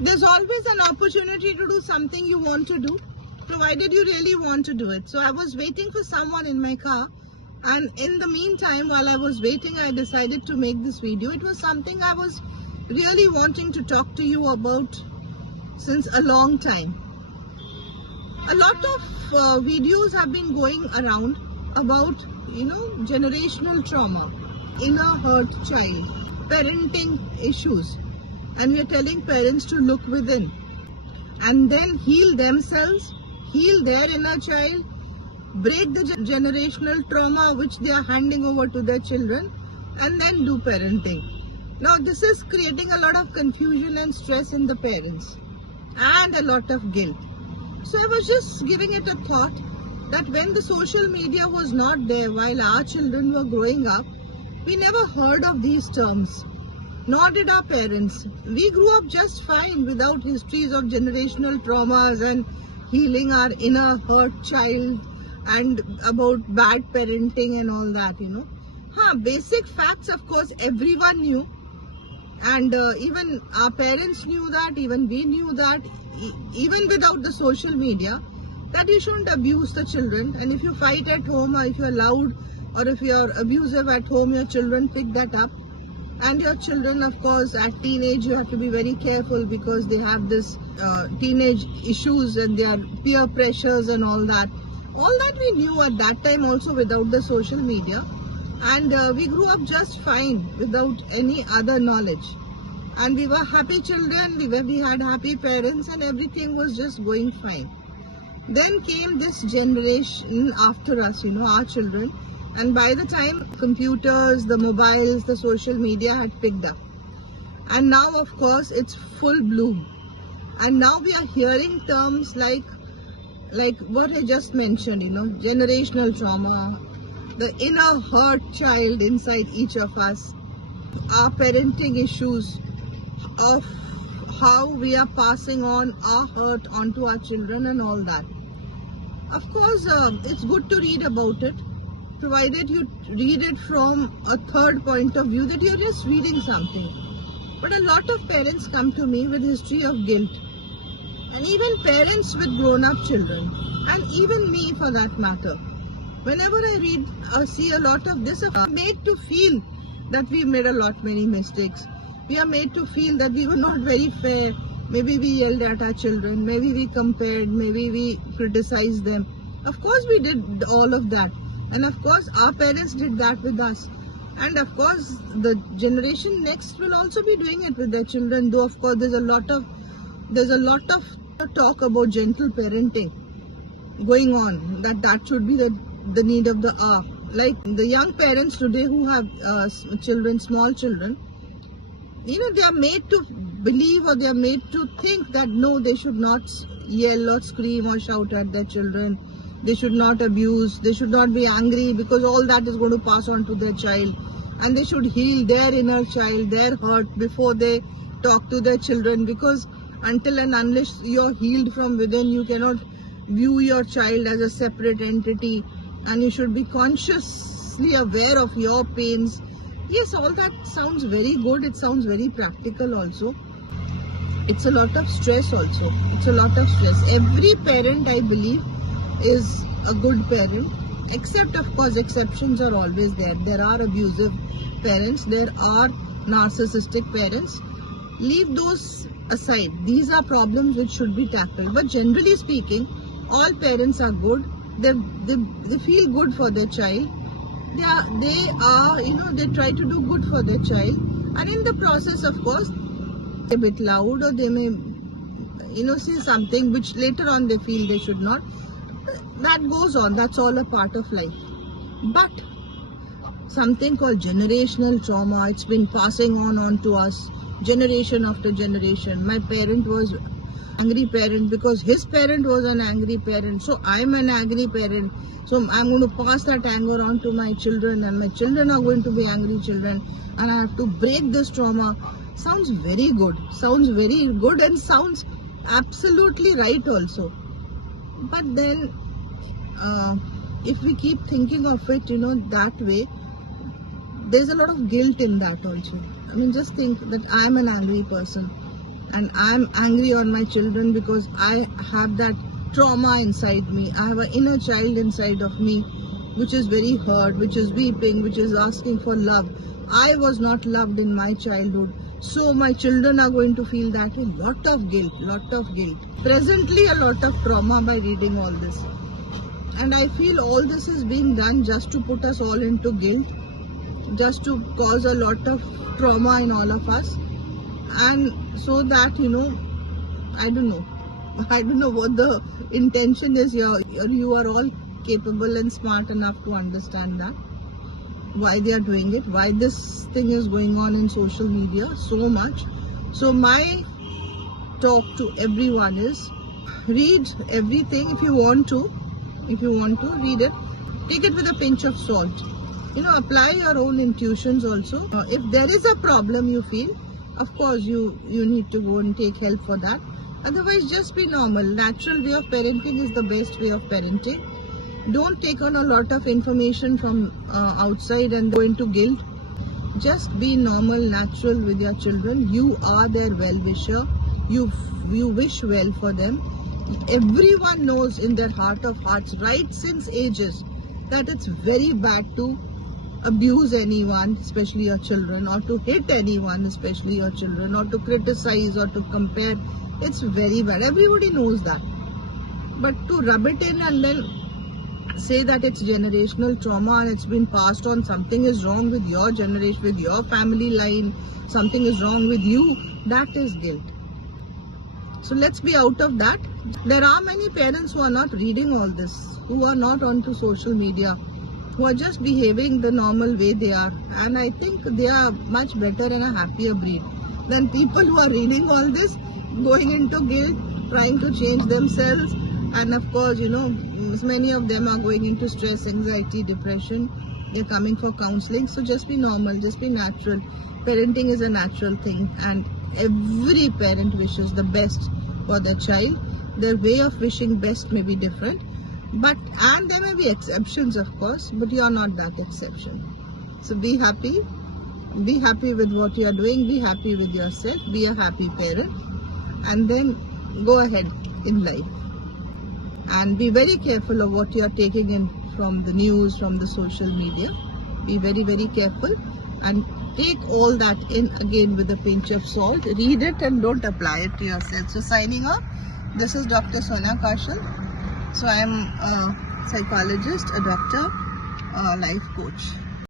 There's always an opportunity to do something you want to do, provided you really want to do it. So I was waiting for someone in my car, and in the meantime, while I was waiting, I decided to make this video. It was something I was really wanting to talk to you about since a long time. A lot of videos have been going around about, generational trauma, inner hurt child, parenting issues, and we are telling parents to look within and then heal themselves, heal their inner child, break the generational trauma which they are handing over to their children, and then do parenting. Now this is creating a lot of confusion and stress in the parents and a lot of guilt. So I was just giving it a thought that when the social media was not there, while our children were growing up, we never heard of these terms, nor did our parents. We grew up just fine without histories of generational traumas and healing our inner hurt child and about bad parenting and all that, Basic facts, of course, everyone knew. And even our parents knew that, even we knew that, even without the social media, that you shouldn't abuse the children. And if you fight at home, or if you're loud, or if you're abusive at home, your children pick that up. And your children, of course, at teenage, you have to be very careful because they have this teenage issues and their peer pressures and all that. All that we knew at that time also without the social media. And we grew up just fine without any other knowledge. And we were happy children, we had happy parents, and everything was just going fine. Then came this generation after us, our children. And by the time computers, the mobiles, the social media had picked up. And now, of course, it's full bloom. And now we are hearing terms like what I just mentioned, generational trauma, the inner hurt child inside each of us, our parenting issues, of how we are passing on our hurt onto our children and all that. Of course, it's good to read about it, provided you read it from a third point of view, that you're just reading something. But a lot of parents come to me with history of guilt, and even parents with grown-up children, and even me for that matter. Whenever I read or see a lot of this, I'm made to feel that we made many mistakes. We are made to feel that we were not very fair. Maybe we yelled at our children, maybe we compared, maybe we criticized them. Of course we did all of that. And of course our parents did that with us. And of course the generation next will also be doing it with their children. Though of course there's a lot of talk about gentle parenting going on. That should be the need of the hour. Like the young parents today who have small children, they are made to believe, or they are made to think that no, they should not yell or scream or shout at their children. They should not abuse, they should not be angry, because all that is going to pass on to their child. And they should heal their inner child, their hurt, before they talk to their children, because until and unless you're healed from within, you cannot view your child as a separate entity, and you should be consciously aware of your pains. Yes, all that sounds very good. It sounds very practical also. It's a lot of stress also. It's a lot of stress. Every parent, I believe, is a good parent, except of course exceptions are always there. There are abusive parents, there are narcissistic parents. Leave those aside. These are problems which should be tackled. But generally speaking, all parents are good. They feel good for their child. They try to do good for their child, and in the process, of course, they're a bit loud, or they may say something which later on they feel they should not. That goes on. That's all a part of life. But something called generational trauma, it's been passing on to us generation after generation. My parent was angry parent because his parent was an angry parent, so I'm an angry parent, so I'm going to pass that anger on to my children, and my children are going to be angry children, and I have to break this trauma. Sounds very good, and sounds absolutely right also. But then if we keep thinking of it that way, there's a lot of guilt in that also. I mean, just think that I'm an angry person. and I'm angry on my children because I have that trauma inside me. I have an inner child inside of me which is very hurt, which is weeping, which is asking for love. I was not loved in my childhood, so my children are going to feel that a lot of guilt. Presently a lot of trauma by reading all this, and I feel all this is being done just to put us all into guilt, just to cause a lot of trauma in all of us, and so that I don't know what the intention is here. You are all capable and smart enough to understand that why they are doing it, why this thing is going on in social media so much. So my talk to everyone is, read everything. If you want to read it, take it with a pinch of salt. Apply your own intuitions also. If there is a problem you feel, of course you need to go and take help for that. Otherwise, just be normal. Natural way of parenting is the best way of parenting. Don't take on a lot of information from outside and go into guilt. Just be normal, natural with your children. You are their well-wisher. You wish well for them. Everyone knows in their heart of hearts, right since ages, that it's very bad to abuse anyone, especially your children, or to hit anyone, especially your children, or to criticize or to compare. It's very bad. Everybody knows that. But to rub it in and then say that it's generational trauma and it's been passed on, something is wrong with your generation, with your family line, something is wrong with you, that is guilt. So let's be out of that. There are many parents who are not reading all this, who are not onto social media, who are just behaving the normal way they are, and I think they are much better and a happier breed than people who are reading all this, going into guilt, trying to change themselves, and of course many of them are going into stress, anxiety, depression. They're coming for counseling. So just be normal, just be natural. Parenting is a natural thing, and every parent wishes the best for their child. Their way of wishing best may be different, and there may be exceptions, of course, but you are not that exception. So be happy with what you are doing, be happy with yourself, be a happy parent, and then go ahead in life. And be very careful of what you are taking in from the news, from the social media. Be very, very careful and take all that in again with a pinch of salt. Read it and don't apply it to yourself. So signing off, this is Dr. Sonia Kaushal. So I am a psychologist, a doctor, a life coach.